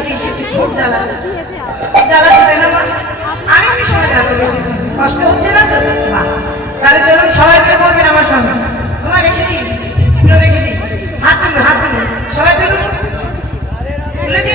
থেকে এসেছি, খুব জ্বালাচ্ছে জ্বালাচ্ছে, তাই না মা? আরেকটি সময় থাকতে এসেছি, কষ্ট হচ্ছে না তো? বাহ, তাহলে চলুন সবাই মিলে করবেন আমার সঙ্গে। তোমার রেখে দিই, রেখে দিই, হাত তুলুন, হাত তুলুন, সবাই তুলুন, তুলেছি।